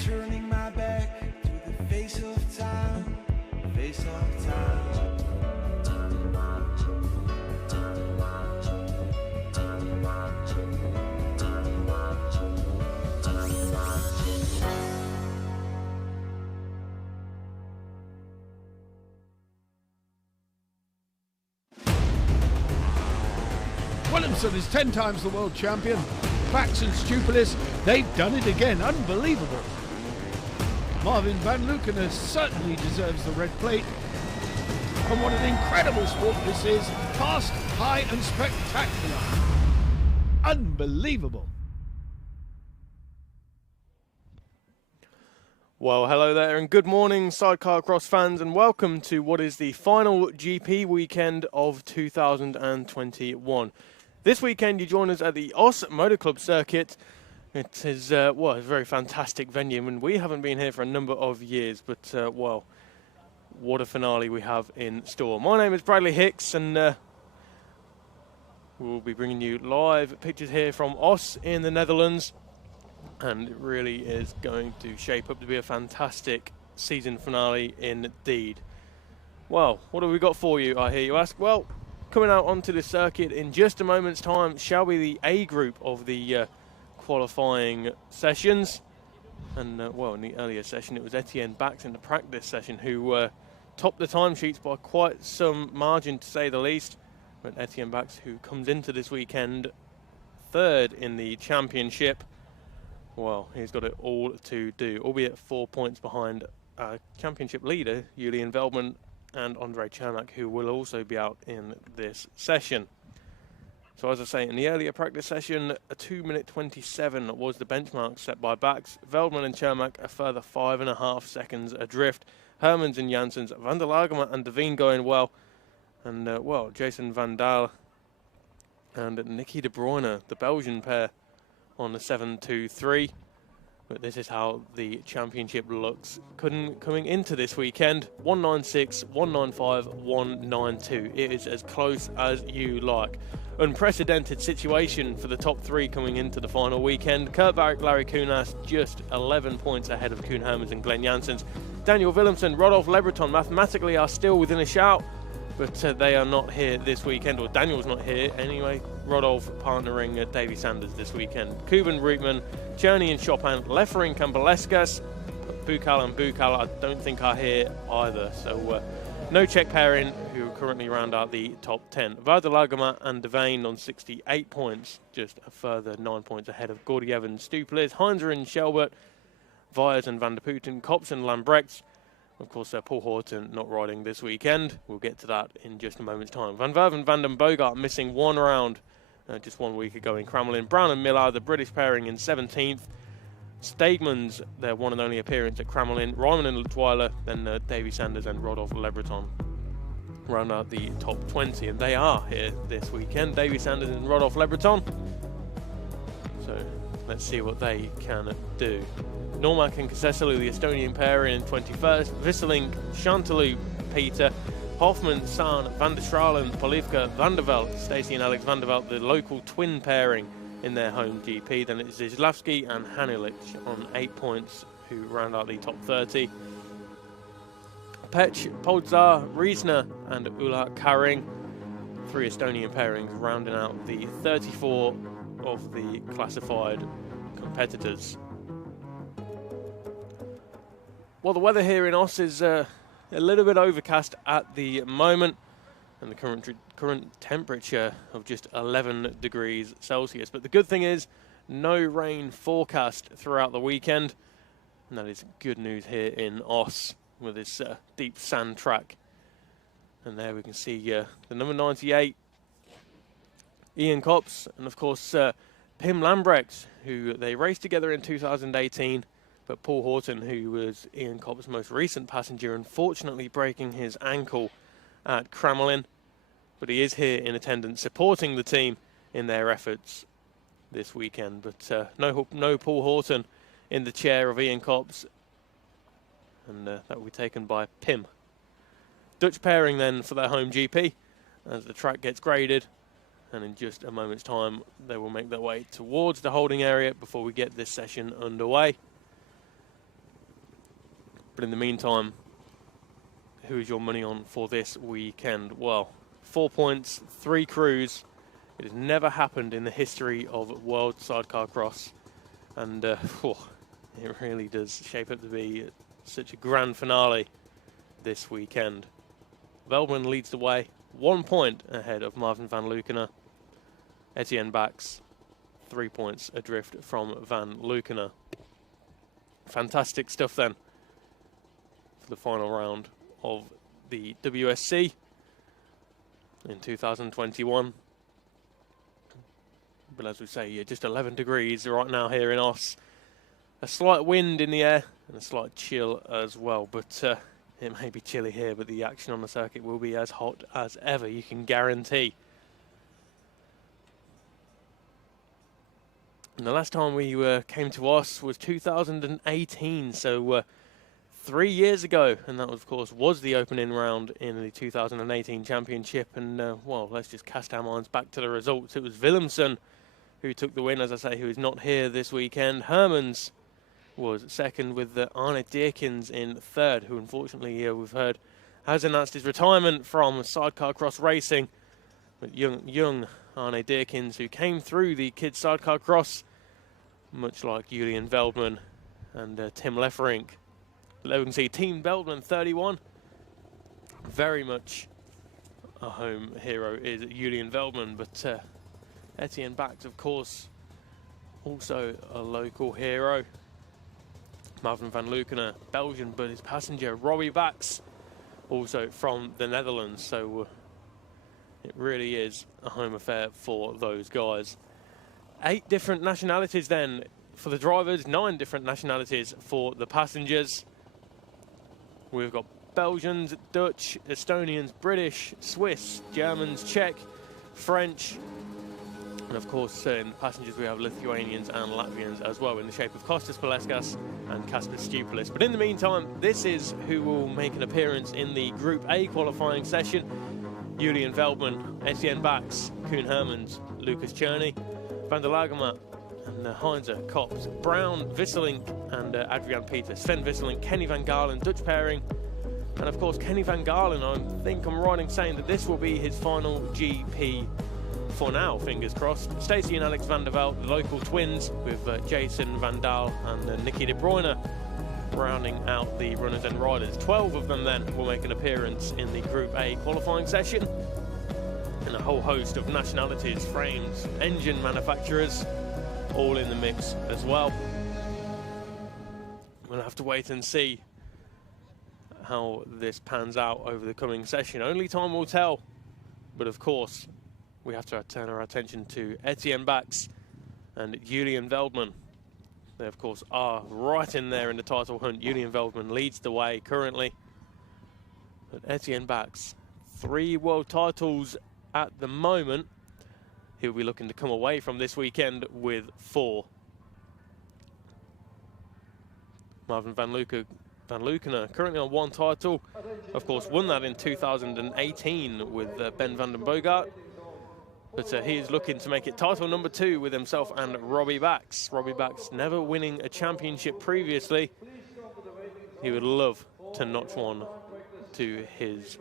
turning my back to the face of time, face of time. Williamson is 10 times the world champion. Bax and Stupilis, they've done it again. Unbelievable. Marvin van Lukener certainly deserves the red plate. And what an incredible sport this is. Fast, high and spectacular. Unbelievable. Well, hello there and good morning, Sidecarcross fans, and welcome to what is the final GP weekend of 2021. This weekend, you join us at the Oss Motor Club circuit. It is, well, a very fantastic venue, and we haven't been here for a number of years, but, well, what a finale we have in store. My name is Bradley Hicks, and we'll be bringing you live pictures here from Oss in the Netherlands, and it really is going to shape up to be a fantastic season finale indeed. Well, what have we got for you, I hear you ask? Well, coming out onto the circuit in just a moment's time shall be the A group of the qualifying sessions. And, well, in the earlier session, it was Etienne Bax in the practice session who topped the timesheets by quite some margin, to say the least. But Etienne Bax, who comes into this weekend third in the championship, well, he's got it all to do, albeit 4 points behind championship leader Julian Veldman and Andre Chermak, who will also be out in this session. So as I say, in the earlier practice session, a 2:27 was the benchmark set by Bax. Veldman and Chermak a further 5.5 seconds adrift. Hermans and Janssens, Van der Lagema and Devine going well. And, well, Jason Van Daal and Nicky de Bruyne, the Belgian pair, on the 7.23. But this is how the championship looks coming into this weekend. 196, 195, 192. It is as close as you like. Unprecedented situation for the top three coming into the final weekend. Kurt Barrick, Larry Kunas just 11 points ahead of Koen Hermans and Glenn Janssens. Daniel Willemsen, Rodolphe Lebreton mathematically are still within a shout, but they are not here this weekend, or Daniel's not here anyway. Rodolphe partnering Davy Sanders this weekend. Kuban, Rootman, Cherney and Chopin, Leffering, Cambalescas, Bukal and Bukal I don't think are here either. So no Czech pairing who currently round out the top 10. Van der Lagema and Devane on 68 points, just a further 9 points ahead of Gordy Evans, Stupilis, Heinzer and Shelbert, Vyers and Van der Putten, Kops and Lambrechts. Of course, Paul Horton not riding this weekend. We'll get to that in just a moment's time. Van Verve and Van den Bogart missing one round just 1 week ago in Cramelin. Brown and Miller, the British pairing, in 17th. Stegmans, their one and only appearance at Cramelin. Ryman and Leutwiler, then Davy Sanders and Rodolphe Lebreton round out the top 20. And they are here this weekend, Davy Sanders and Rodolphe Lebreton. So let's see what they can do. Normack and Kaseselu, the Estonian pair, in 21st. Visseling, Chanteloup, Peter. Hoffman, San, Van der Stralen, Polivka, Van der Veld, Stacey and Alex Van der Veld, the local twin pairing in their home GP. Then it's Zizlavsky and Hanulich on 8 points, who round out the top 30. Pech, Polzar, Riesner and Ulla Karing, 3 Estonian pairings, rounding out the 34 of the classified competitors. Well, the weather here in Oss is a little bit overcast at the moment, and the current temperature of just 11 degrees Celsius. But the good thing is, no rain forecast throughout the weekend, and that is good news here in Oss with this deep sand track. And there we can see the number 98, Ian Kops, and of course Pim Lambrechts, who they raced together in 2018. But Paul Horton, who was Ian Kopp's most recent passenger, unfortunately breaking his ankle at Cramelin. But he is here in attendance, supporting the team in their efforts this weekend. But no Paul Horton in the chair of Ian Kops. And that will be taken by Pim. Dutch pairing then for their home GP as the track gets graded. And in just a moment's time, they will make their way towards the holding area before we get this session underway. But in the meantime, who is your money on for this weekend? Well, 4 points, 3 crews. It has never happened in the history of World Sidecar Cross. And it really does shape up to be such a grand finale this weekend. Veldman leads the way, 1 point ahead of Marvin van Lukener. Etienne Bax, 3 points adrift from van Lukener. Fantastic stuff then for the final round of the WSC in 2021. But as we say, just 11 degrees right now here in Oss. A slight wind in the air and a slight chill as well. But it may be chilly here, but the action on the circuit will be as hot as ever, you can guarantee. And the last time we came to Oss was 2018, so 3 years ago. And that, of course, was the opening round in the 2018 championship. And, well, let's just cast our minds back to the results. It was Willemsen who took the win, as I say, who is not here this weekend. Hermans was second, with Arne Deerkins in third, who unfortunately we've heard has announced his retirement from Sidecar Cross racing. But young Arne Deerkins, who came through the kids Sidecar Cross, much like Julian Veldman and Tim Lefferink. There we can see Team Veldman 31. Very much a home hero is Julian Veldman, but Etienne Bax, of course, also a local hero. Marvin van Lukener, Belgian, but his passenger, Robbie Bax, also from the Netherlands. So it really is a home affair for those guys. 8 different nationalities then for the drivers, 9 different nationalities for the passengers. We've got Belgians, Dutch, Estonians, British, Swiss, Germans, Czech, French, and of course in the passengers we have Lithuanians and Latvians as well, in the shape of Kostas Paleskas and Kasper Stupilis. But in the meantime, this is who will make an appearance in the Group A qualifying session. Julian Veldman, Etienne Bax, Koen Hermans, Lucas Cherney, Van der Lagermaat and Heinze, Kops, Brown, Visselink and Adrian Peter, Sven Visselink, Kenny van Galen, Dutch pairing. And of course Kenny van Galen, I think I'm right in saying that this will be his final GP for now, fingers crossed. Stacey and Alex van der Velde, the local twins, with Jason Van Daal and Nicky de Bruyne rounding out the runners and riders. 12 of them then will make an appearance in the Group A qualifying session. And a whole host of nationalities, frames, engine manufacturers, all in the mix as well. We'll have to wait and see how this pans out over the coming session. Only time will tell. But of course, we have to turn our attention to Etienne Bax and Julian Veldman. They, of course, are right in there in the title hunt. Julian Veldman leads the way currently. But Etienne Bax, 3 world titles at the moment. He'll be looking to come away from this weekend with 4. Marvin van Lukener currently on 1 title. Of course, won that in 2018 with Ben van den Bogart. But he is looking to make it title number 2 with himself and Robbie Bax. Robbie Bax never winning a championship previously. He would love to notch one to his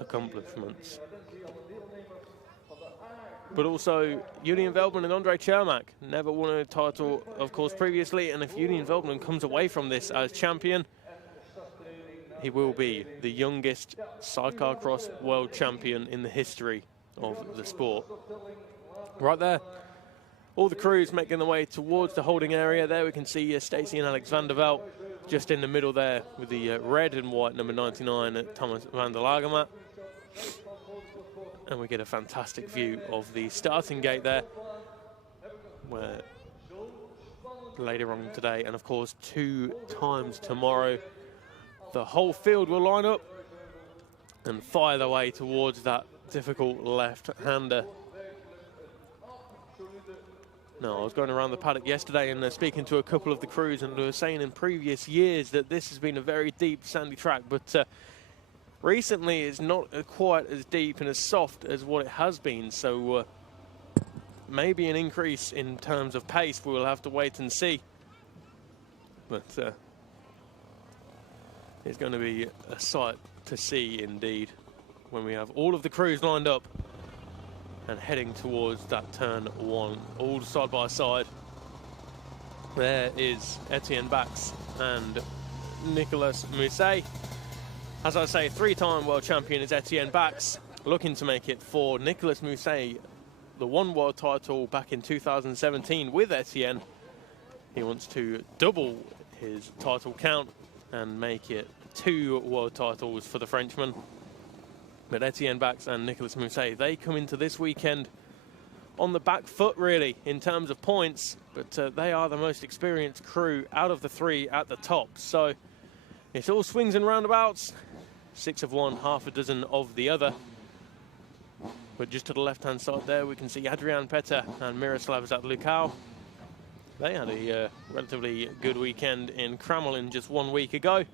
accomplishments. But also Julian Veldman and Andre Chermak never won a title, of course, previously. And if Julian Veldman comes away from this as champion, he will be the youngest Sidecar Cross world champion in the history of the sport. Right there, all the crews making their way towards the holding area. There we can see Stacey and Alex van der Velde just in the middle there with the red and white number 99 at Thomas van der Lagermaat. And we get a fantastic view of the starting gate there, where later on today, and of course 2 times tomorrow, the whole field will line up and fire their way towards that difficult left-hander. No, I was going around the paddock yesterday and speaking to a couple of the crews, and they were saying in previous years that this has been a very deep sandy track, but recently it's not quite as deep and as soft as what it has been, so maybe an increase in terms of pace. We will have to wait and see. But It's going to be a sight to see indeed when we have all of the crews lined up and heading towards that turn 1, all side by side. There is Etienne Bax and Nicolas Mousset. As I say, 3-time world champion is Etienne Bax, looking to make it for Nicolas Mousset, the 1 world title back in 2017 with Etienne. He wants to double his title count and make it 2 world titles for the Frenchman. But Etienne Bax and Nicolas Mousset, they come into this weekend on the back foot, really, in terms of points. But they are the most experienced crew out of the 3 at the top. So it's all swings and roundabouts. 6 of one, half a dozen of the other. But just to the left-hand side there, we can see Adrian Petter and Miroslav Zatlukau. They had a relatively good weekend in Kramelin just 1 week ago.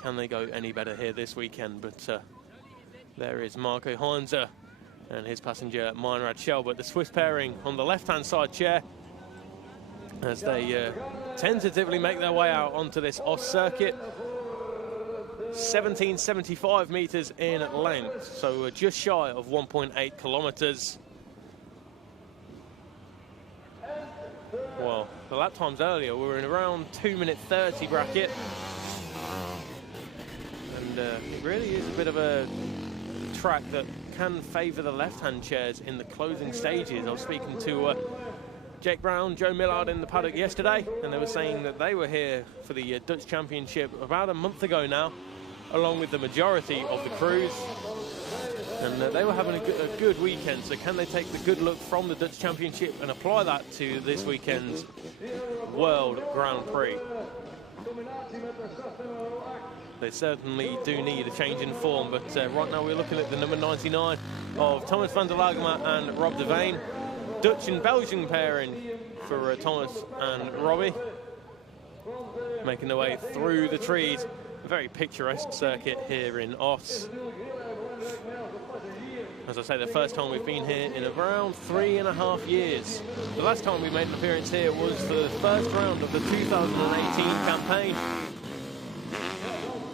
Can they go any better here this weekend? But there is Marco Heinze and his passenger Meinrad Schelbert, the Swiss pairing on the left-hand side chair, as they tentatively make their way out onto this Oss circuit. 1775 meters in length, so just shy of 1.8 kilometers. Well, the lap times earlier we were in around 2:30 bracket, and it really is a bit of a track that can favour the left-hand chairs in the closing stages. I was speaking to Jake Brown, Joe Millard in the paddock yesterday, and they were saying that they were here for the Dutch Championship about a month ago now, along with the majority of the crews, and they were having a good weekend. So can they take the good look from the Dutch Championship and apply that to this weekend's World Grand Prix? They certainly do need a change in form, but right now we're looking at the number 99 of Thomas van der Lagema and Rob de Veen. Dutch and Belgian pairing for Thomas and Robbie, making their way through the trees. A very picturesque circuit here in Oss. As I say, the first time we've been here in around 3.5 years. The last time we made an appearance here was for the first round of the 2018 campaign.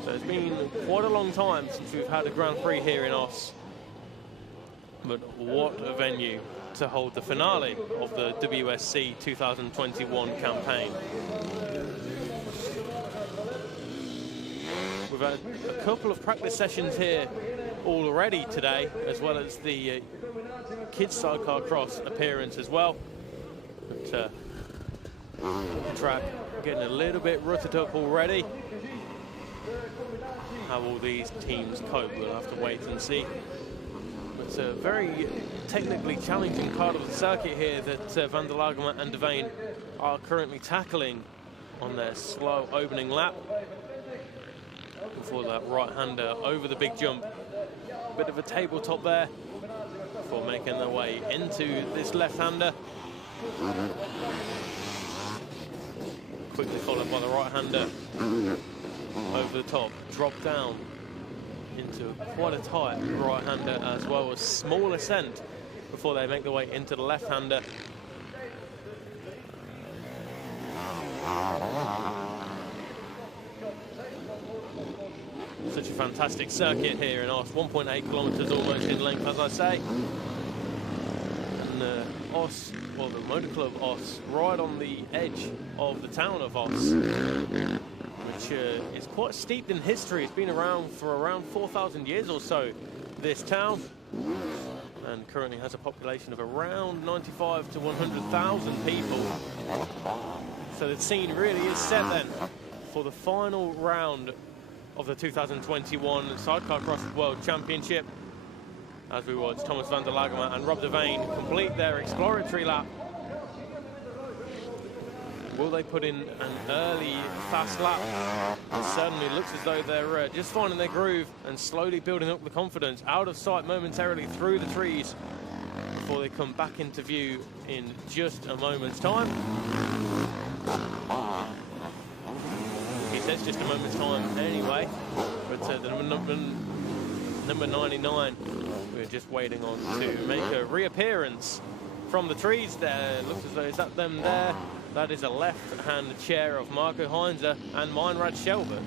So it's been quite a long time since we've had a Grand Prix here in Oss. But what a venue to hold the finale of the WSC 2021 campaign. We've had a couple of practice sessions here already today, as well as the kids Sidecarcross appearance as well. But the track getting a little bit rutted up already. How will these teams cope? We'll have to wait and see. It's a very technically challenging part of the circuit here that Van der Lagema and de Veen are currently tackling on their slow opening lap. Before that right-hander over the big jump. Bit of a tabletop there before making their way into this left-hander. Quickly followed by the right-hander over the top. Drop down into quite a tight right-hander, as well as small ascent before they make their way into the left-hander. Such a fantastic circuit here in Oss, 1.8 kilometres almost in length, as I say. And Oss, well, the Motor Club Oss, right on the edge of the town of Oss, which is quite steeped in history. It's been around for around 4,000 years or so, this town, and currently has a population of around 95 to 100,000 people. So the scene really is set then for the final round of the 2021 Sidecarcross World Championship, as we watch Thomas van der Lagema and Rob de Veen complete their exploratory lap. Will they put in an early fast lap? It certainly looks as though they're just finding their groove and slowly building up the confidence, out of sight momentarily through the trees before they come back into view in just a moment's time. It's just a moment's time anyway, but the number 99, we're just waiting on to make a reappearance from the trees there. It looks as though, is that them there? That is a left-hand chair of Marco Heinze and Meinrad Schelbert.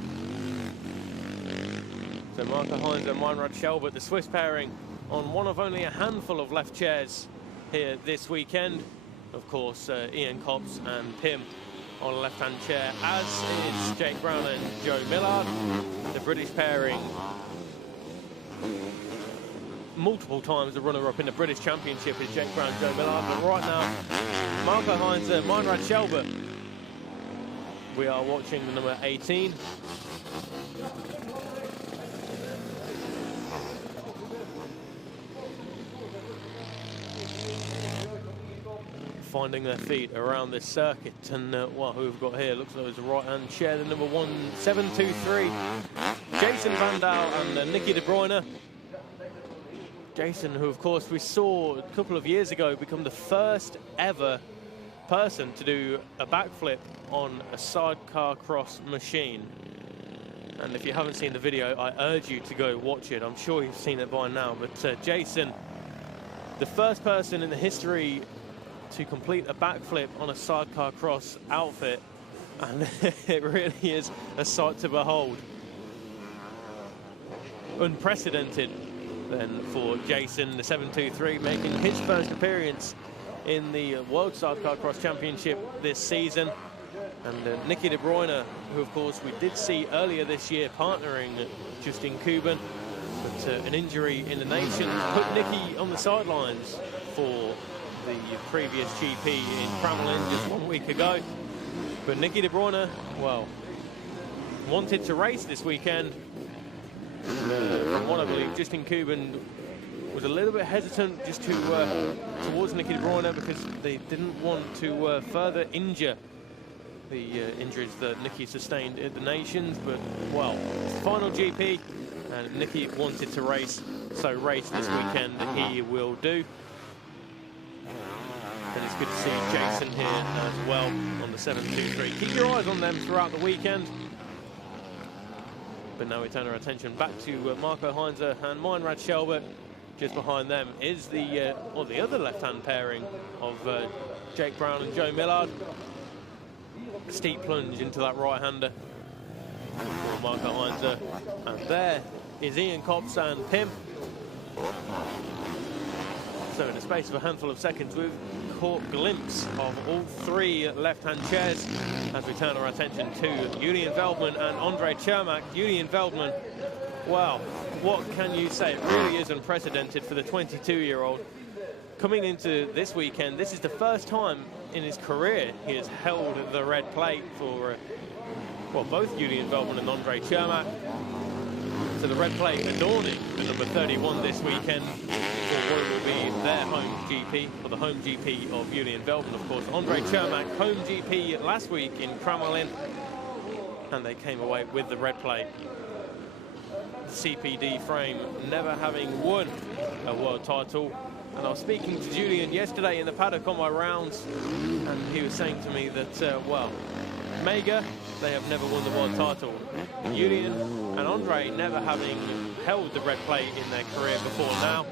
So Marco Heinz and Meinrad Schelbert, the Swiss pairing, on one of only a handful of left chairs here this weekend. Of course, Ian Copps and Pim on a left-hand chair, as is Jake Brown and Joe Millard. The British pairing, multiple times the runner-up in the British Championship is Jake Brown, Joe Millard, but right now, Marco Heinz and Meinrad Schelbert. We are watching the number 18. Finding their feet around this circuit, and well, who we've got here looks like it's a right-hand chair, the number 1723, Jason Van Daal and Nicky De Bruyne. Jason, who of course we saw a couple of years ago become the first ever person to do a backflip on a Sidecarcross machine. And if you haven't seen the video, I urge you to go watch it. I'm sure you've seen it by now, but Jason, the first person in the history to complete a backflip on a Sidecarcross outfit, and it really is a sight to behold. Unprecedented then for Jason, the 723, making his first appearance in the World Sidecarcross Championship this season. And Nicky De Bruyne, who of course we did see earlier this year partnering Justin Kuban, but an injury in the Nations put Nicky on the sidelines for the previous GP in Kremlin just 1 week ago. But Nicky De Bruyne, well, wanted to race this weekend. From what I believe, Justin Kuban was a little bit hesitant just to towards Nicky De Bruyne, because they didn't want to further injure the injuries that Nicky sustained at the Nations. But well, it's the final GP, and Nicky wanted to race, so race this weekend he will do. And it's good to see Jason here as well on the 723. Keep your eyes on them throughout the weekend. But now we turn our attention back to Marco Heinz and Meinrad Schelbert. Just behind them is the other left-hand pairing of Jake Brown and Joe Millard. Steep plunge into that right-hander for Marco Heinz. And there is Ian Copps and Pim. So in the space of a handful of seconds, we've caught a glimpse of all three left-hand chairs as we turn our attention to Julian Veldman and Andre Chermak. Julian Veldman, wow, what can you say? It really is unprecedented for the 22-year-old. Coming into this weekend, this is the first time in his career he has held the red plate for, well, both Julian Veldman and Andre Chermak. So the red plate adorning the number 31 this weekend for what will be their home GP, or the home GP of Julian Veldman, of course. Andre Chermak, home GP last week in Kremlin, and they came away with the red plate. CPD frame, never having won a world title. And I was speaking to Julian yesterday in the paddock on my rounds, and he was saying to me that, well, Mega, they have never won the world title. Julian and Andre never having held the red plate in their career before now.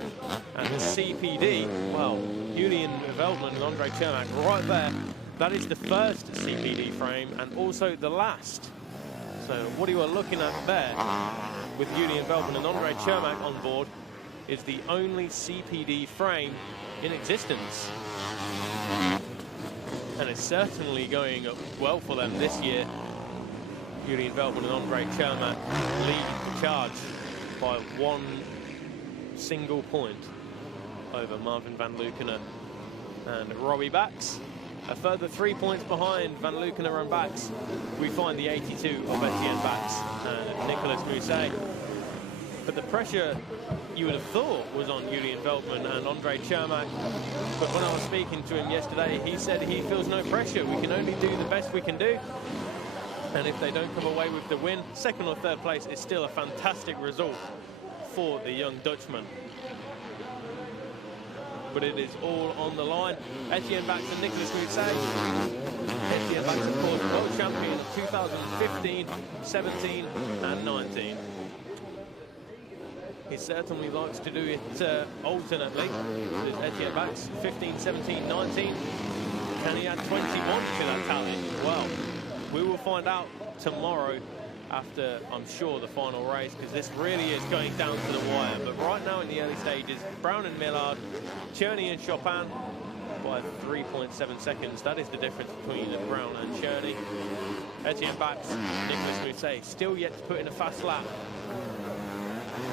And the CPD, well, Julian Veldman and Andre Chermak right there. That is the first CPD frame and also the last. So what you are looking at there with Julian Veldman and Andre Chermak on board is the only CPD frame in existence. And it's certainly going well for them this year. Julian Veldman and Andre Chermak lead the charge by one single point over Marvin Van Lukener and Robbie Bax. A further 3 points behind Van Lukener and Bax, we find the 82 of Etienne Bax and Nicolas Mousset. But the pressure, you would have thought, was on Julian Veldman and Andre Chermak. But when I was speaking to him yesterday, he said he feels no pressure. We can only do the best we can do. And if they don't come away with the win, second or third place is still a fantastic result for the young Dutchman. But it is all on the line. Etienne Bax and Nicolas Mousset. Etienne Bax, of course, world champion 2015, 17 and 19. He certainly likes to do it alternately. There's Etienne Bax, 15, 17, 19. Can he add 21 to that tally? Well, we will find out tomorrow after, I'm sure, the final race, because this really is going down to the wire. But right now in the early stages, Brown and Millard, Cherney and Chopin by 3.7 seconds. That is the difference between Brown and Cherney. Etienne Bax, Nicolas Mousset still yet to put in a fast lap.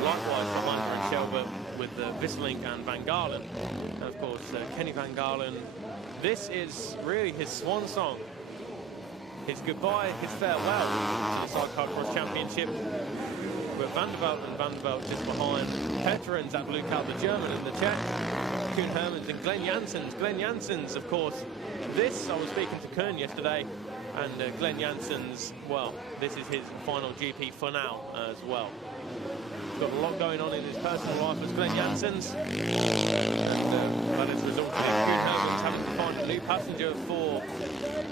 Likewise for Hunter and Shelbert with Visselink and Van Galen. And of course, Kenny Van Galen, this is really his swan song. His goodbye, his farewell to the Sidecarcross Championship. With Van der Velde just behind. Petrens at Lucal, the German and the Czech. Koen Hermans and Glenn Janssens. Glenn Janssens, of course, this, I was speaking to Koen yesterday, and Glenn Janssens, well, this is his final GP for now as well. He's got a lot going on in his personal life as Glenn Janssens. And that has resulted in Koen Hermans having to find a new passenger for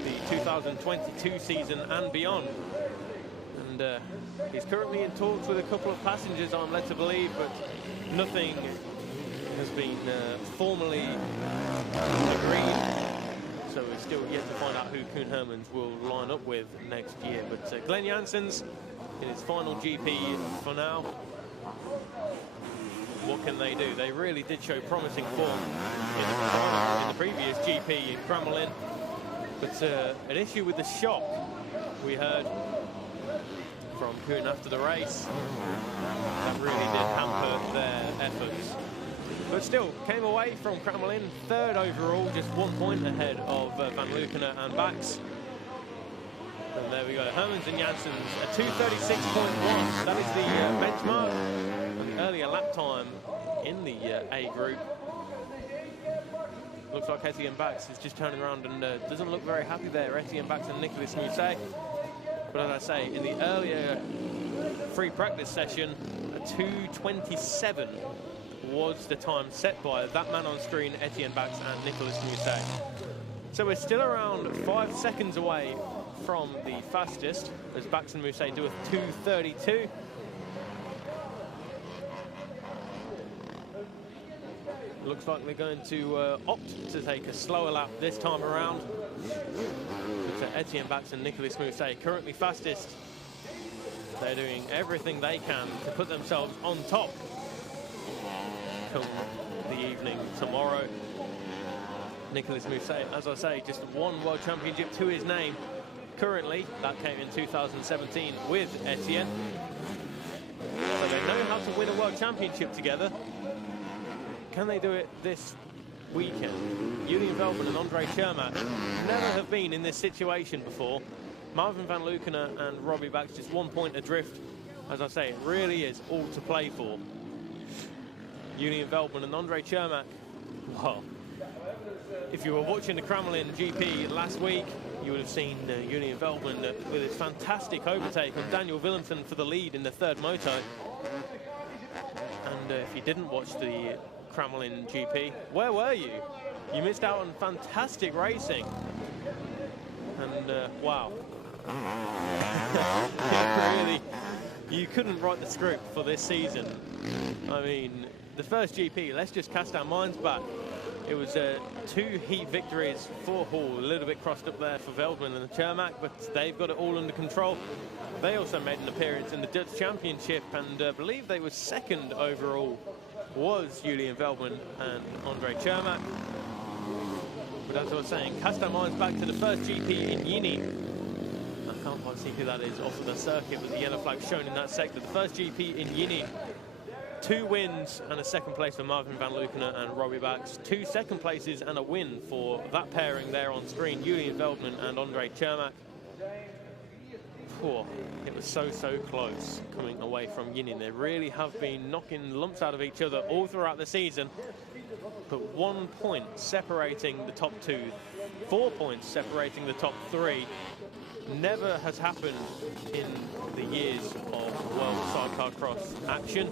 the 2022 season and beyond. And he's currently in talks with a couple of passengers, I'm led to believe, but nothing has been formally agreed. So we're still yet to find out who Koen Hermans will line up with next year. But Glenn Janssens in his final GP for now. What can they do? They really did show promising form in the previous GP in Cramelin. But an issue with the shock, we heard from Koen after the race, that really did hamper their efforts. But still, came away from Cramelin, third overall, just 1 point ahead of Van Lukener and Bax. And there we go, Hermans and Janssens, a 2:36.1. That is the benchmark. An earlier lap time in the A group. Looks like Etienne Bax is just turning around and doesn't look very happy there. Etienne Bax and Nicolas Mousset. But as I say, in the earlier free practice session, a 2:27 was the time set by that man on screen, Etienne Bax and Nicolas Mousset. So we're still around 5 seconds away from the fastest, as Bax and Mousset do a 2:32. Looks like they're going to opt to take a slower lap this time around. But Etienne Bax and Nicolas Mousset currently fastest. They're doing everything they can to put themselves on top come the evening tomorrow. Nicolas Mousset, as I say, just one World Championship to his name. Currently, that came in 2017 with Etienne. So they know how to win a World Championship together. Can they do it this weekend? Julian Veltman and Andre Shermack never have been in this situation before. Marvin Van Lukener and Robbie Bax just 1 point adrift. As I say, it really is all to play for. Julian Veltman and Andre Shermack, well, if you were watching the Cramelin GP last week, you would have seen Julian Veltman with his fantastic overtake on Daniel Willemsen for the lead in the third moto. And if you didn't watch the Cramelin GP, where were you? You missed out on fantastic racing. And wow. Really, you couldn't write the script for this season. I mean, the first GP, let's just cast our minds back. It was 2 heat victories for Hall, a little bit crossed up there for Veldman and the Chermak, but they've got it all under control. They also made an appearance in the Dutch Championship, and I believe they were second overall, was Julian Veldman and Andre Chermak. But as I was saying, cast our minds back to the first GP in Yini. I can't quite see who that is off of the circuit, but the yellow flag shown in that sector. The first GP in Yini. 2 wins and a second place for Marvin Van Lukener and Robbie Bax. 2 second places and a win for that pairing there on screen, Julian Veldman and Andre Chermak. Oh, it was so close coming away from Yinin. They really have been knocking lumps out of each other all throughout the season. But 1 point separating the top 2, 4 points separating the top 3. Never has happened in the years of World Sidecarcross action.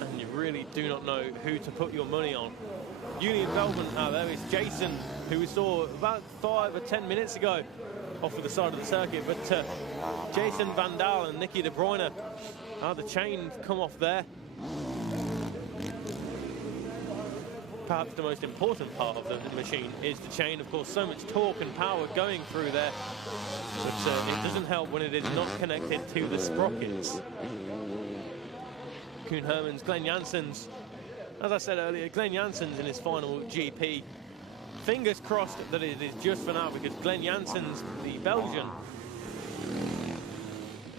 And you really do not know who to put your money on. Julian Veldman, there is Jason, who we saw about 5 or 10 minutes ago off of the side of the circuit. But Jason Van Daal and Nicky De Bruyne, the chain come off there. perhaps the most important part of the machine is the chain. Of course, so much torque and power going through there, but it doesn't help when it is not connected to the sprockets. Koen Hermans, Glenn Janssens. As I said earlier, Glenn Janssens in his final GP. Fingers crossed that it is just for now, because Glenn Janssens, the Belgian,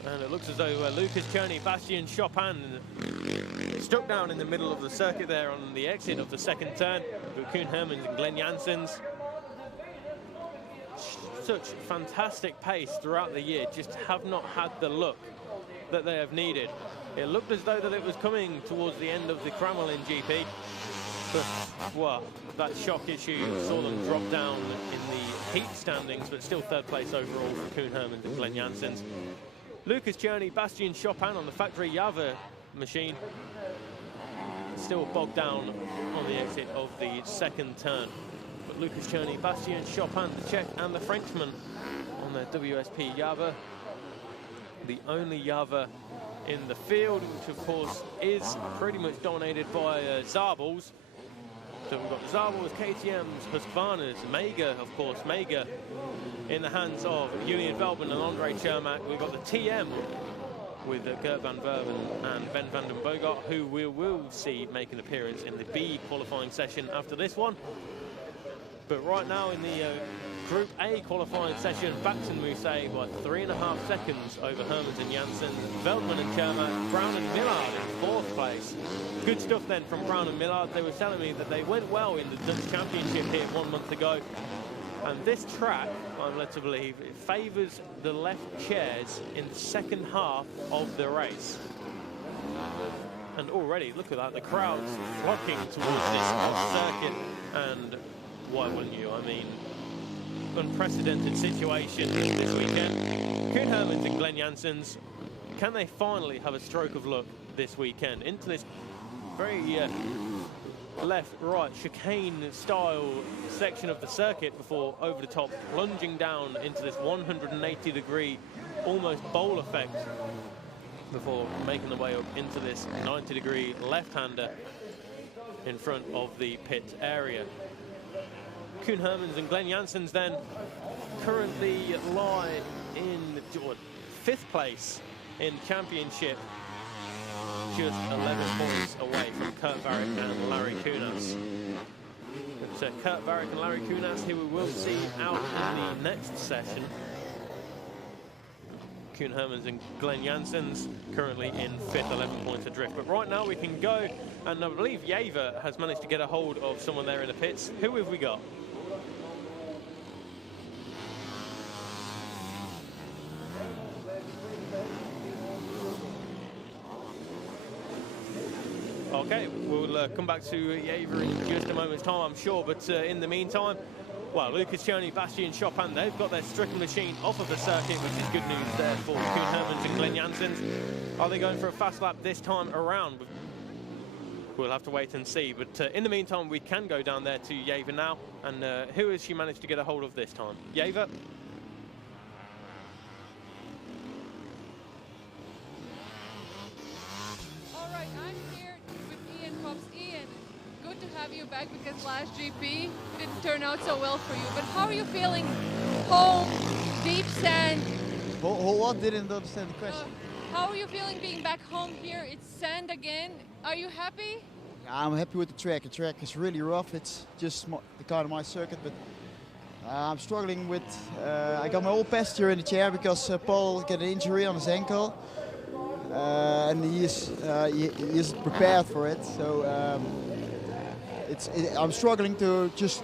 and it looks as though Lucas Cherney, Bastien Chopin stuck down in the middle of the circuit there on the exit of the second turn. With Koen Hermans and Glenn Janssens. Such fantastic pace throughout the year, just have not had the look that they have needed. It looked as though that it was coming towards the end of the Kremlin GP, but well, that shock issue saw them drop down in the heat standings, but still third place overall for Koen Hermans and Glenn Janssens. Lucas Cherney, Bastien Chopin on the factory Java machine, still bogged down on the exit of the second turn. But Lucas Cherney, Bastien Chopin, the Czech and the Frenchman on their WSP Java. The only Java in the field, which of course is pretty much dominated by Zabels. So we've got Zabels, KTMs, Husqvarnas, Mega, of course, Mega in the hands of Julian Veltman and Andre Chermak. We've got the TM with Gert van Verven and Ben van den Bogart, who we will see make an appearance in the B qualifying session after this one. But right now in the Group A qualifying session, Baxen Mousset by 3.5 seconds over Hermans and Janssen. Veltman and Chermak, Brown and Millard in 4th place. Good stuff then from Brown and Millard. They were telling me that they went well in the Dutch Championship here 1 month ago. And this track, I'm led to believe, it favours the left chairs in the second half of the race. And already, look at that, the crowd's flocking towards this circuit. And why wouldn't you? I mean, unprecedented situation this weekend. Koen Hermans and Glenn Janssens, can they finally have a stroke of luck this weekend into this very left-right chicane-style section of the circuit before over the top plunging down into this 180-degree almost bowl effect before making their way up into this 90-degree left-hander in front of the pit area. Koen Hermans and Glenn Janssens then currently lie in 5th place in championship, just 11 points away from Kurt Varick and Larry Kunas. It's Kurt Varick and Larry Kunas, who we will see out in the next session. Koen Hermans and Glenn Janssens currently in 5th, 11 points adrift. But right now we can go, and I believe Jaever has managed to get a hold of someone there in the pits. Who have we got? Okay, we'll come back to Jaever in just a moment's time, I'm sure. But in the meantime, well, Lucas Cherney, Bastien Chopin, they've got their stricken machine off of the circuit, which is good news there for Koen Hermans and Glenn Janssens. Are they going for a fast lap this time around? We'll have to wait and see. But in the meantime, we can go down there to Jaever now. And who has she managed to get a hold of this time? Jaever? All right, I'm here with Ian Pops. Ian, good to have you back, because last GP didn't turn out so well for you. But how are you feeling? Home, deep sand. What? Didn't understand the question. How are you feeling being back home here? It's sand again. Are you happy? I'm happy with the track. The track is really rough. It's just the kind of my circuit, but I'm struggling with. I got my old passenger in the chair because Paul got an injury on his ankle, and he isn't prepared for it. So I'm struggling to just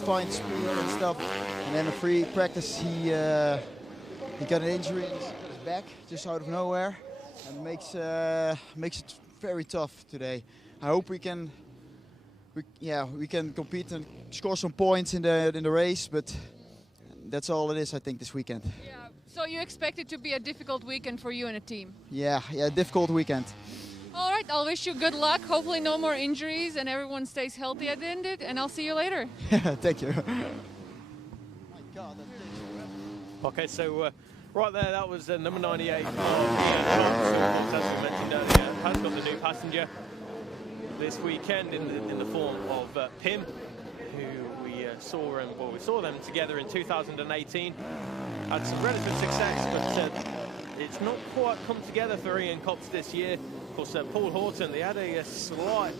find speed and stuff. And then a free practice, he got an injury in his back just out of nowhere, and makes it very tough today. I hope we can compete and score some points in the race, but that's all it is, I think, this weekend. Yeah. So you expect it to be a difficult weekend for you and the team? Yeah, difficult weekend. All right, I'll wish you good luck. Hopefully no more injuries and everyone stays healthy at the end, and I'll see you later. Thank you. Okay, so right there, that was number 98. As we mentioned earlier, has got the new passenger. this weekend in the form of Pim, who we saw we saw them together in 2018. Had some relative success, but it's not quite come together for Ian Copse this year. Of course, Paul Horton, they had a slight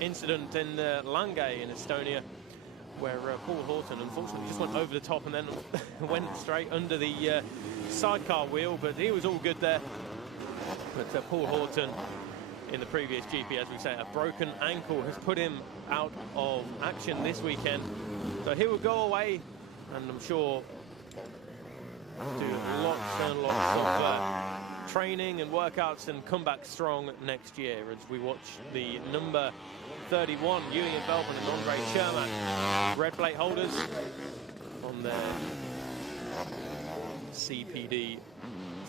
incident in Lange in Estonia, where Paul Horton unfortunately just went over the top and then went straight under the sidecar wheel, but he was all good there. But Paul Horton, in the previous GP, as we say, a broken ankle has put him out of action this weekend. So he will go away, and I'm sure do lots and lots of training and workouts and come back strong next year as we watch the number 31, Julian Veltman and Andre Chermak, red plate holders on their CPD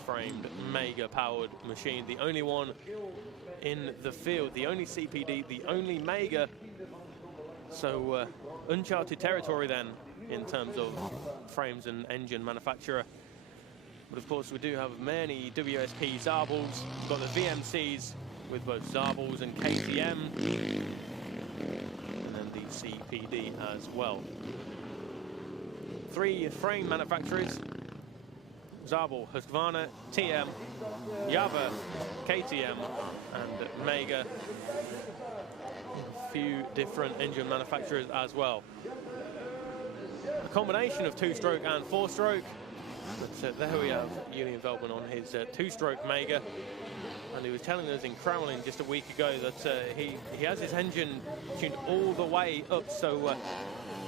framed mega powered machine, the only one in the field, the only CPD, the only mega. So uncharted territory then in terms of frames and engine manufacturer. But of course we do have many WSP Zabels. We've got the VMCs with both Zabels and KTM, and then the CPD as well. 3 frame manufacturers: Zabel, Husqvarna, TM, Java, KTM, and Mega. A few different engine manufacturers as well. A combination of 2-stroke and 4-stroke. But there we have Julian Veltman on his 2-stroke Mega. And he was telling us in Crowling just a week ago that he has his engine tuned all the way up. So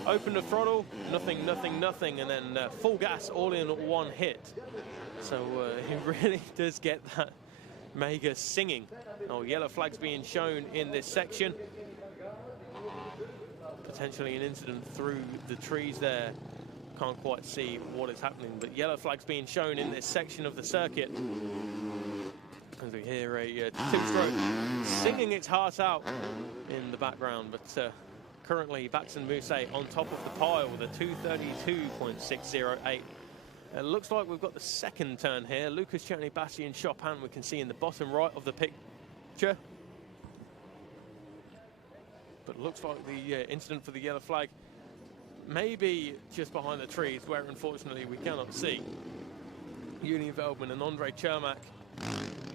open the throttle, nothing, nothing, nothing, and then full gas all in one hit. So he really does get that Mega singing. Oh, yellow flags being shown in this section. Potentially an incident through the trees there. Can't quite see what is happening, but yellow flags being shown in this section of the circuit. As we hear a 2-stroke singing its heart out in the background, but currently Baxen Mousset on top of the pile with a 232.608. It looks like we've got the second turn here. Lucas Chetney, Bassi and Chopin we can see in the bottom right of the picture. But it looks like the incident for the yellow flag maybe just behind the trees, where unfortunately we cannot see. Julian Veltman and Andre Chermak,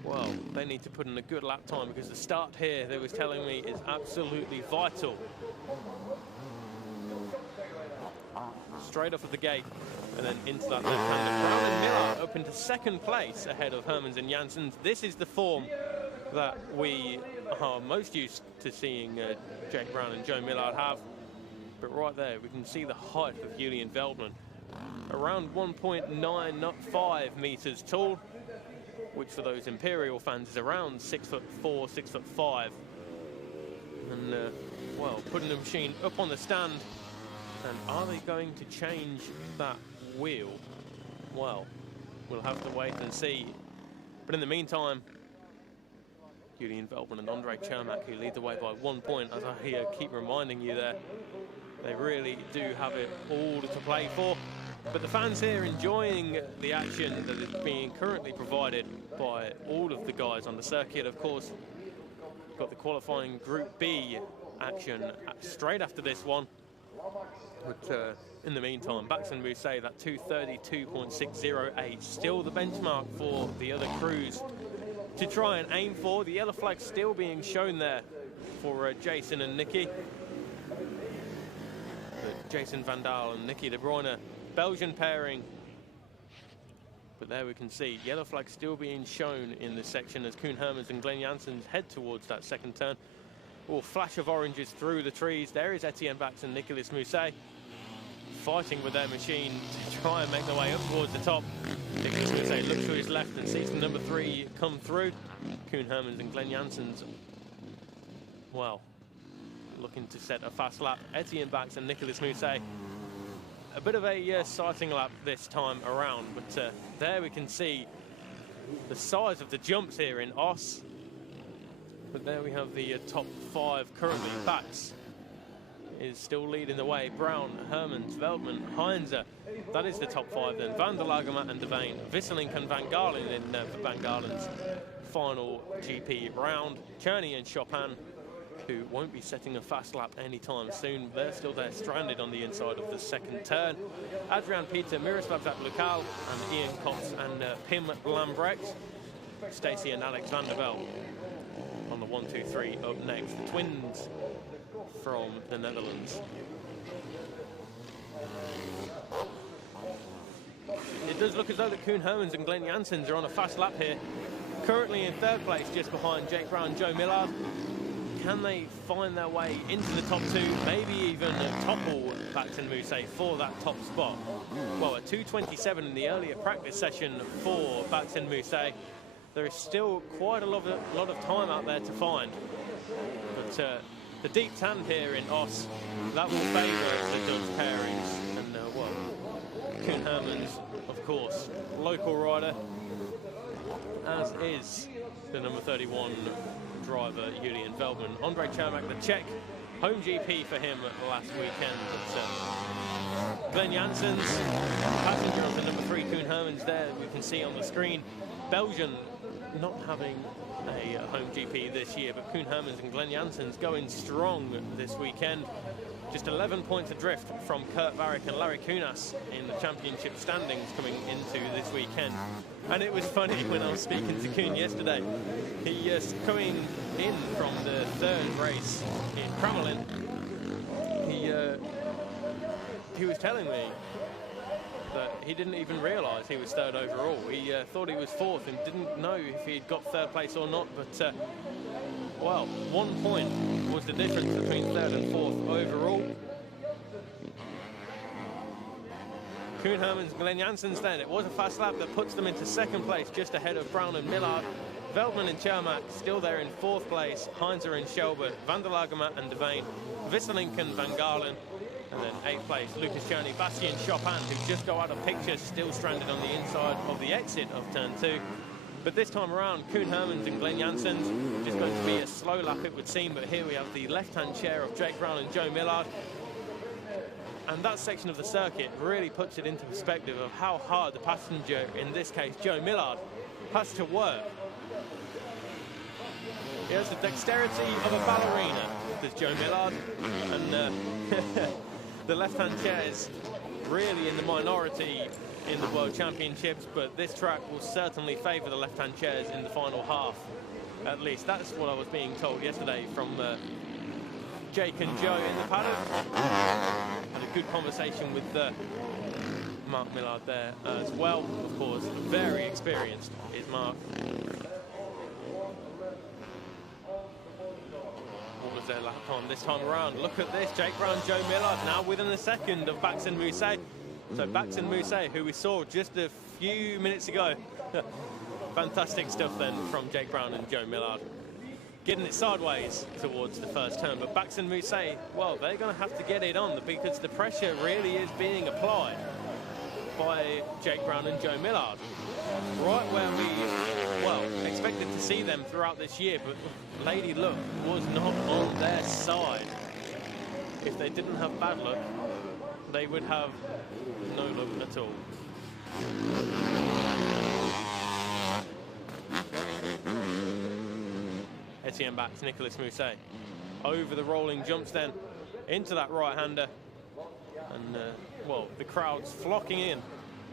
well, they need to put in a good lap time, because the start here, they was telling me, is absolutely vital. Straight off of the gate and then into that left-hander. Brown and Miller up into second place ahead of Hermans and Janssens. This is the form that we are most used to seeing Jake Brown and Joe Millard have. But right there, we can see the height of Julian Veltman. Around 1.95 meters tall, which for those Imperial fans is around 6'4", 6'5". And, well, putting the machine up on the stand. And are they going to change that wheel? Well, we'll have to wait and see. But in the meantime, Julian Veltman and Andre Chermak, who lead the way by 1 point, as I keep reminding you there. They really do have it all to play for. But the fans here enjoying the action that is being currently provided by all of the guys on the circuit. Of course, we've got the qualifying Group B action straight after this one. But in the meantime, Baxen Mousset, that 232.608, still the benchmark for the other crews to try and aim for. The yellow flag still being shown there for Jason and Nicky. Jason Van Daal and Nicky de Bruyne, Belgian pairing. But there we can see yellow flag still being shown in this section as Koen Hermans and Glenn Janssens head towards that second turn. Oh, flash of oranges through the trees. There is Etienne Bax and Nicolas Mousset fighting with their machine to try and make their way up towards the top. Nicolas Mousset looks to his left and sees the number 3 come through. Koen Hermans and Glenn Janssens, well, looking to set a fast lap. Etienne Bax and Nicolas Mousset, a bit of a sighting lap this time around, but there we can see the size of the jumps here in Os. But there we have the top 5 currently. Bax is still leading the way. Brown, Hermans, Veltman, Heinze. That is the top 5 then. Van der Lagemat and De Veen, Visselink and Van Galen in Van Galen's final GP round. Cherney and Chopin who won't be setting a fast lap anytime soon. They're still there, stranded on the inside of the second turn. Adrian Peter, Miroslav Zaplukal, and Ian Kopps and Pim Lambrecht. Stacey and Alex van der Velde on the 1, 2, 3 up next. The twins from the Netherlands. It does look as though that Koen Hermans and Glenn Janssens are on a fast lap here. Currently in third place, just behind Jake Brown and Joe Millard. Can they find their way into the top two, maybe even topple Baxen Mousset for that top spot? Well, a 2:27 in the earlier practice session for Baxen Mousset. There is still quite a lot of time out there to find. But the deep tan here in Oss, that will favour the Dutch pairings. And well, Koen Hermans, of course, local rider, as is the number 31 driver Julian Veldman. Andrej Čermák, the Czech, home GP for him last weekend. But, Glenn Janssens, passenger on the number 3 Koen Hermans there, we can see on the screen. Belgian not having a home GP this year, but Koen Hermans and Glenn Janssens going strong this weekend. Just 11 points adrift from Kurt Varick and Larry Kunas in the championship standings coming into this weekend. And it was funny when I was speaking to Koen yesterday. He coming in from the third race in Kramelin. He was telling me that he didn't even realise he was third overall. He thought he was fourth and didn't know if he had got third place or not. But well, 1 point was the difference between third and fourth overall. Koen Hermans and Glenn Janssens then. It was a fast lap that puts them into second place, just ahead of Brown and Millard. Veldman and Čermák still there in fourth place. Heinzer and Shelbert, Van der Lagemat and Devane, Visselinck and Van Galen. And then 8th place, Lucas Cherney, Bastien Chopin, who just go out of picture, still stranded on the inside of the exit of turn 2. But this time around, Koen Hermans and Glenn Janssens, just going to be a slow lap it would seem, but here we have the left-hand chair of Jake Brown and Joe Millard. And that section of the circuit really puts it into perspective of how hard the passenger, in this case Joe Millard, has to work. He has the dexterity of a ballerina, does Joe Millard, and the left-hand chair is really in the minority in the World Championships, but this track will certainly favour the left-hand chairs in the final half. At least that's what I was being told yesterday from Jake and Joe in the paddock. Had a good conversation with Mark Millard there as well. Of course, very experienced is Mark. What was their lap time this time around? Look at this, Jake Brown, Joe Millard now within a second of Baxen Mousset. So Baxen Mousset, who we saw just a few minutes ago. Fantastic stuff then from Jake Brown and Joe Millard. Getting it sideways towards the first turn, but Baxen Mousset, well, they're going to have to get it on because the pressure really is being applied by Jake Brown and Joe Millard. Right where we, well, expected to see them throughout this year, but Lady Luck was not on their side. If they didn't have bad luck, they would have no luck at all. Etienne Bax, Nicolas Mousset. Over the rolling jumps then, into that right-hander. And, well, the crowd's flocking in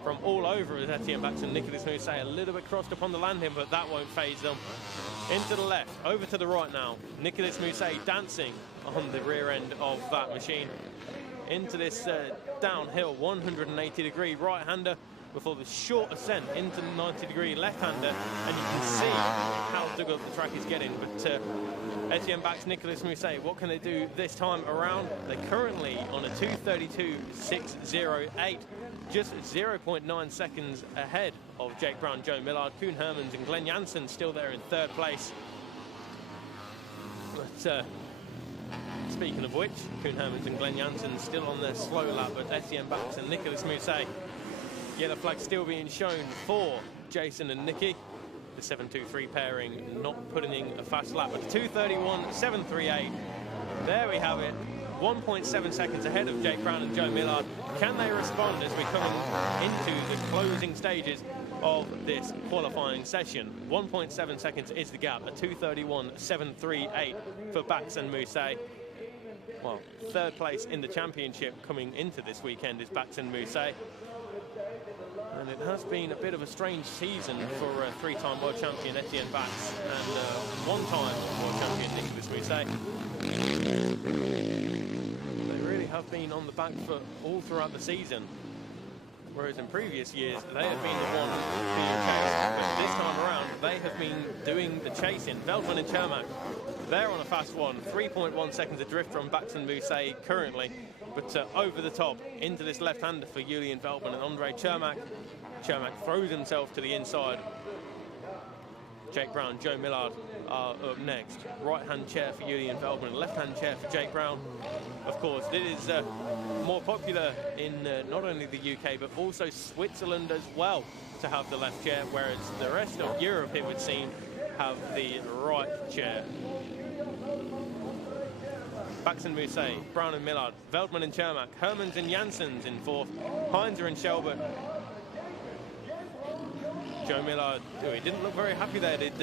from all over as Etienne Bax and Nicolas Mousset a little bit crossed up on the landing, but that won't faze them. Into the left, over to the right now. Nicolas Mousset dancing on the rear end of that machine. Into this downhill 180-degree right-hander before the short ascent into the 90-degree left-hander, and you can see how dug up the track is getting. But Etienne Bax, Nicolas Mousset, what can they do this time around? They're currently on a 2:32.608, just 0.9 seconds ahead of Jake Brown, Joe Millard, Koen Hermans and Glenn Janssens still there in third place. But speaking of which, Koen Hermans and Glenn Janssens still on their slow lap, but Etienne Bax and Nicolas Mousset, yellow flag still being shown for Jason and Nicky. The 7-2-3 pairing not putting in a fast lap, but 2:31.738. There we have it. 1.7 seconds ahead of Jake Brown and Joe Millard. Can they respond as we come into the closing stages of this qualifying session? 1.7 seconds is the gap, a 2:31.738 for Bax and Mousset. Well, third place in the championship coming into this weekend is Bax and Mousset. And it has been a bit of a strange season for three-time world champion Etienne Bax and one-time world champion Nicolas Mousset. They really have been on the back foot all throughout the season, whereas in previous years they have been the one being chased. But this time around they have been doing the chasing. Veldman and Chermak, they're on a fast one, 3.1 seconds adrift from Bax and Mousset currently. But over the top into this left-hander for Julian Veldman and Andre Chermak. Chermak throws himself to the inside. Jake Brown, Joe Millard are up next. Right-hand chair for Julian Veldman, left-hand chair for Jake Brown. Of course, this is more popular in not only the UK, but also Switzerland as well, to have the left chair, whereas the rest of Europe, it would seem, have the right chair. Bax and Mousset, Brown and Millard, Veldman and Chermak, Hermans and Janssens in fourth, Heinzer and Shelbert. Joe Millard, he didn't look very happy there, did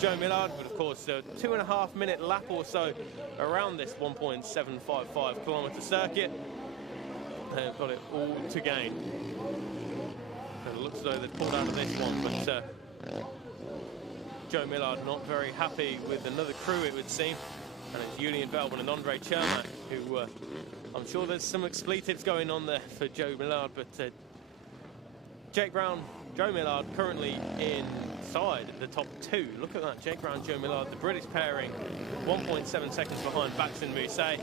Joe Millard, but of course a 2.5 minute lap or so around this 1.755 kilometre circuit. They've got it all to gain. And it looks as though they've pulled out of this one, but Joe Millard not very happy with another crew, it would seem. And it's Julian Veldman and Andre Chermak, who I'm sure there's some expletives going on there for Joe Millard, but Jake Brown, Joe Millard currently inside the top two. Look at that, Jake Brown, Joe Millard, the British pairing, 1.7 seconds behind Bax and Mousset,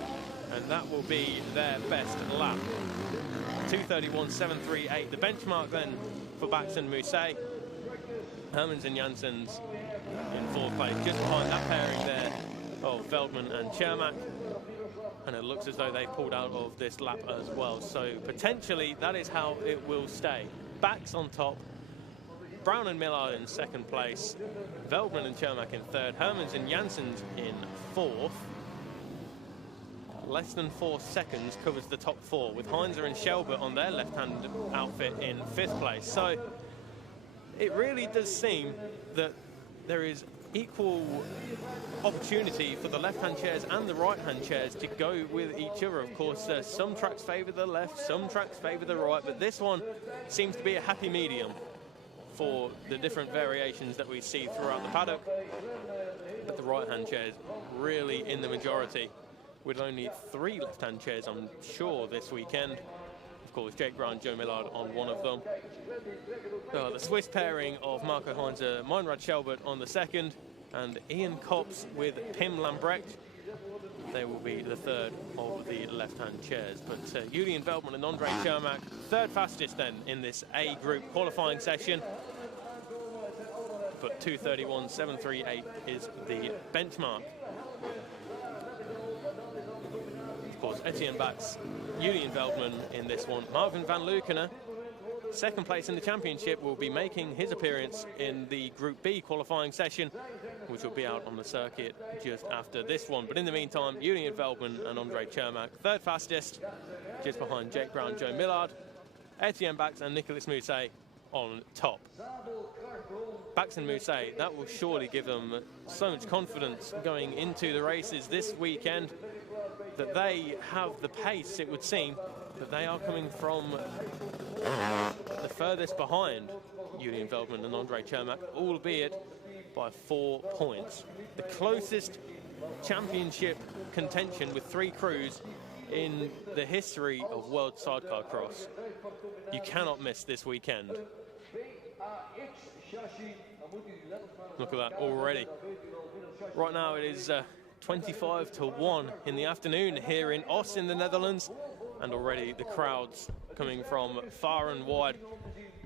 and that will be their best lap. 2:31.738, the benchmark then for Bax and Mousset. Hermans and Janssens in fourth place, just behind that pairing there of Veldman and Chermak, and it looks as though they pulled out of this lap as well, so potentially that is how it will stay. Bax on top, Brown and Millard in second place, Veldman and Chermak in third, Hermans and Janssens in fourth. Less than 4 seconds covers the top four, with Heinzer and Shelbert on their left-hand outfit in fifth place. So it really does seem that there is equal opportunity for the left-hand chairs and the right-hand chairs to go with each other. Of course, some tracks favour the left, some tracks favour the right, but this one seems to be a happy medium for the different variations that we see throughout the paddock. But the right-hand chairs really in the majority, with only 3 left-hand chairs, I'm sure, this weekend. Of course, Jake Brown, Joe Millard on one of them. The Swiss pairing of Marco Heinzer, Meinrad Shelbert on the second, and Ian Copps with Pim Lambrecht. They will be the third of the left-hand chairs. But Julian Veldman and Andre Chermak, third fastest then in this A group qualifying session. But 2:31.738 is the benchmark. Of course, Etienne Bax, Julian Veldman in this one. Marvin van Leeuwen, second place in the championship, will be making his appearance in the Group B qualifying session, which will be out on the circuit just after this one. But in the meantime, Julian Veldman and Andre Chermak, third fastest, just behind Jake Brown, Joe Millard, Etienne Bax and Nicolas Mousset on top. Bax and Mousset, that will surely give them so much confidence going into the races this weekend, that they have the pace, it would seem, that they are coming from the furthest behind Julian Veldman and Andre Chermak, albeit by 4 points. The closest championship contention with 3 crews in the history of World Sidecar Cross. You cannot miss this weekend. Look at that already. Right now it is 25-1 in the afternoon here in Os in the Netherlands, and already the crowds coming from far and wide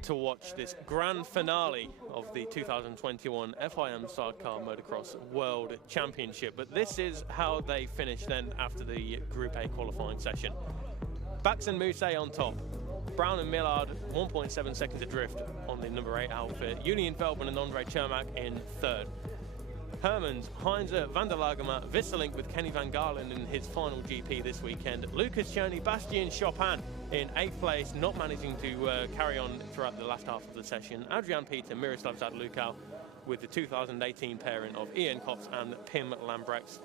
to watch this grand finale of the 2021 FIM Sidecar Motocross World Championship. But this is how they finish then after the Group A qualifying session. Bax and Mousset on top. Brown and Millard 1.7 seconds adrift on the number 8 outfit. Julian Veldman and Andre Chermak in third. Hermans, Heinze, van der Lagemer, Visselink with Kenny van Galen in his final GP this weekend. Lucas Cherney, Bastien Chopin in 8th place, not managing to carry on throughout the last half of the session. Adrian Peter, Miroslav Zadlukau with the 2018 pairing of Ian Copse and Pim Lambrechts.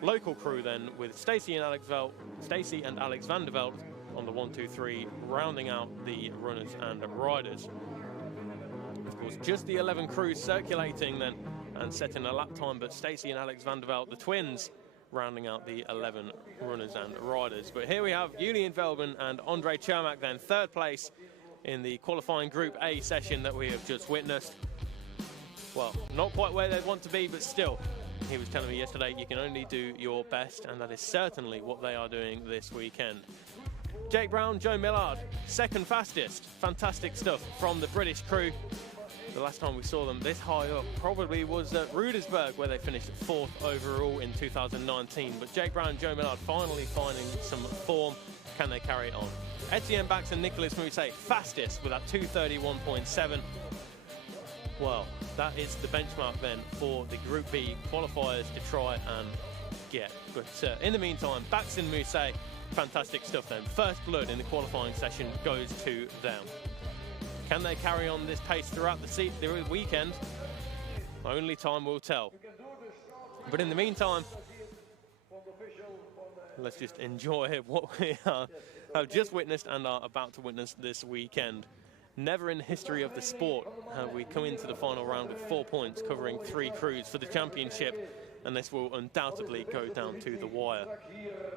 Local crew then with Stacey and Alex van der Velde on the 1, 2, 3, rounding out the runners and riders. Of course, just the 11 crews circulating then and setting a lap time, but Stacey and Alex van der Velde, the twins, rounding out the 11 runners and riders. But here we have Julian Velben and Andre Chermak then, 3rd place in the qualifying Group A session that we have just witnessed. Well, not quite where they'd want to be, but still, he was telling me yesterday, you can only do your best, and that is certainly what they are doing this weekend. Jake Brown, Joe Millard, 2nd fastest. Fantastic stuff from the British crew. The last time we saw them this high up probably was at Rudersburg, where they finished 4th overall in 2019. But Jake Brown and Joe Millard finally finding some form. Can they carry it on? Etienne Bax and Nicolas Mousset fastest with that 2:31.7. Well, that is the benchmark then for the Group B qualifiers to try and get. But in the meantime, Bax and Mousset, fantastic stuff then. First blood in the qualifying session goes to them. Can they carry on this pace throughout the weekend? Only time will tell. But in the meantime, let's just enjoy what we have just witnessed and are about to witness this weekend. Never in the history of the sport have we come into the final round with 4 points, covering 3 crews for the championship, and this will undoubtedly go down to the wire.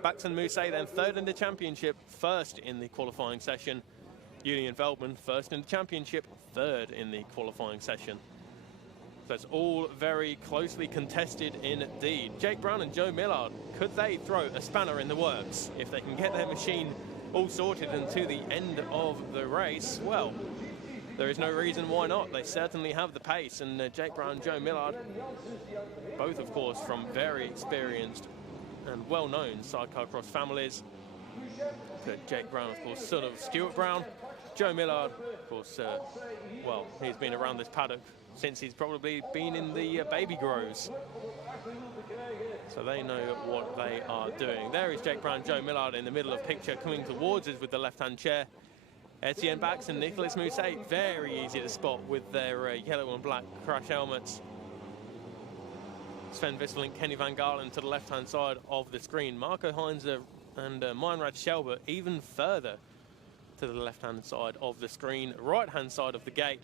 Bax and Mousset then 3rd in the championship, 1st in the qualifying session. Julian Veltman 1st in the championship, 3rd in the qualifying session. So it's all very closely contested indeed. Jake Brown and Joe Millard, could they throw a spanner in the works if they can get their machine all sorted and to the end of the race? Well, there is no reason why not. They certainly have the pace, and Jake Brown and Joe Millard, both of course from very experienced and well-known Sidecarcross families. But Jake Brown, of course, son of Stuart Brown. Joe Millard, of course, well, he's been around this paddock since he's probably been in the baby grows. So they know what they are doing. There is Jake Brown, Joe Millard in the middle of picture, coming towards us with the left-hand chair. Etienne Bax and Nicolas Mousset, very easy to spot with their yellow and black crash helmets. Sven Visselink, Kenny van Galen to the left-hand side of the screen. Marco Heinze and Meinrad Schelber even further to the left-hand side of the screen, right-hand side of the gate.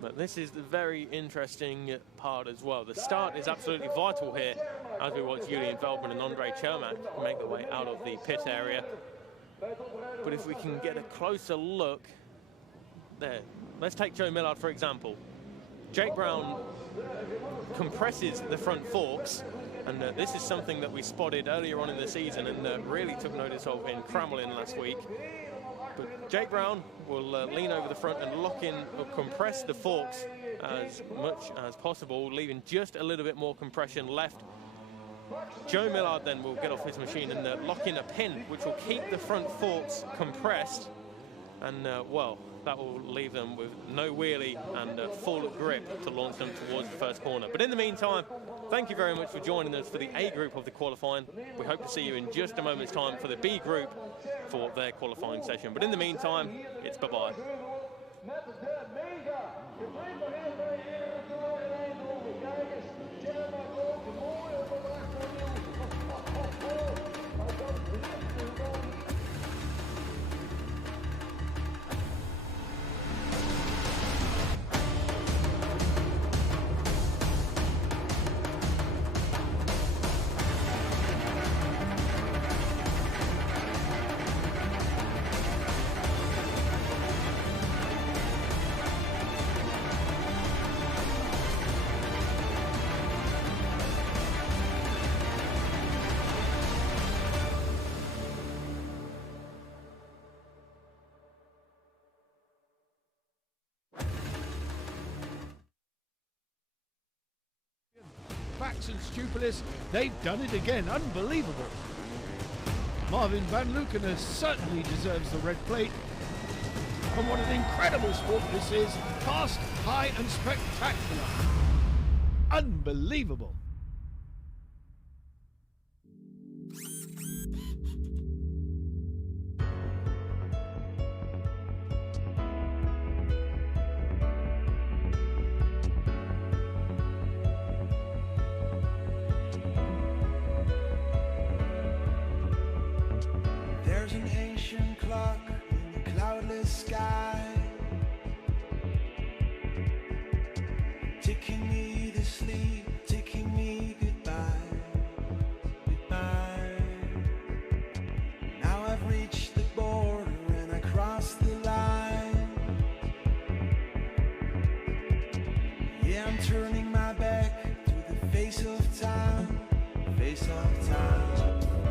But this is the very interesting part as well. The start is absolutely vital here as we watch Julian Veltman and Andre Chermak make their way out of the pit area. But if we can get a closer look there, let's take Joe Millard for example. Jake Brown compresses the front forks, and this is something that we spotted earlier on in the season and really took notice of in Cramlin last week. But Jake Brown will lean over the front and lock in or compress the forks as much as possible, leaving just a little bit more compression left. Joe Millard then will get off his machine and lock in a pin which will keep the front forks compressed, and well, that will leave them with no wheelie and full grip to launch them towards the first corner. But in the meantime, thank you very much for joining us for the A group of the qualifying. We hope to see you in just a moment's time for the B group for their qualifying session. But in the meantime, it's bye-bye. Bax and Stupilis, they've done it again. Unbelievable. Marvin Van Lukenes certainly deserves the red plate. And what an incredible sport this is. Fast, high and spectacular. Unbelievable. There's an ancient clock in the cloudless sky, ticking me to sleep, ticking me goodbye, goodbye. Now I've reached the border and I crossed the line. Yeah, I'm turning my back to the face of time, face of time.